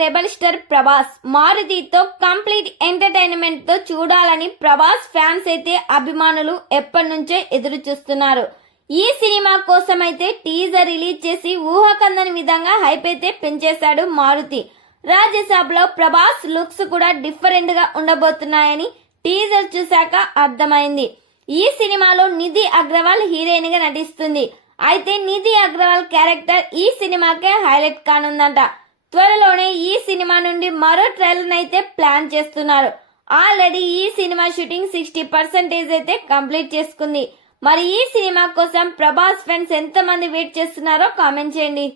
Rebel star Prabhas మారుతితో complete entertainment తో చూడాలని ప్రభాస్ ఫ్యాన్స్ అయితే అభిమానులు ఎప్పటి నుంచే ఎదురు చూస్తున్నారు. ఈ సినిమా కోసం అయితే టీజర్ రిలీజ్ చేసి ఊహకందని విధంగా హైప్ అయితే పెంచేశాడు మారుతి. రాజ్యసభ లో ప్రభాస్ లుక్స్ కూడా డిఫరెంట్ గా ఉండబోతున్నాయని టీజర్ చూశాక అర్థమైంది. ఈ సినిమాలో నిధి అగ్రవాల్ హీరోయిన్ గా నటిస్తుంది. అయితే నిధి అగ్రవాల్ క్యారెక్టర్ ఈ సినిమాకే హైలైట్ కానుందంట. త్వరలోనే ఈ సినిమా నుండి మరో ట్రైలర్ అయితే ప్లాన్ చేస్తున్నారు. ఆల్రెడీ ఈ సినిమా షూటింగ్ 60% అయితే కంప్లీట్ చేసుకుంది. మరి ఈ సినిమా కోసం ప్రభాస్ ఫ్యాన్స్ ఎంత మంది వెయిట్ చేస్తున్నారో కామెంట్ చేయండి.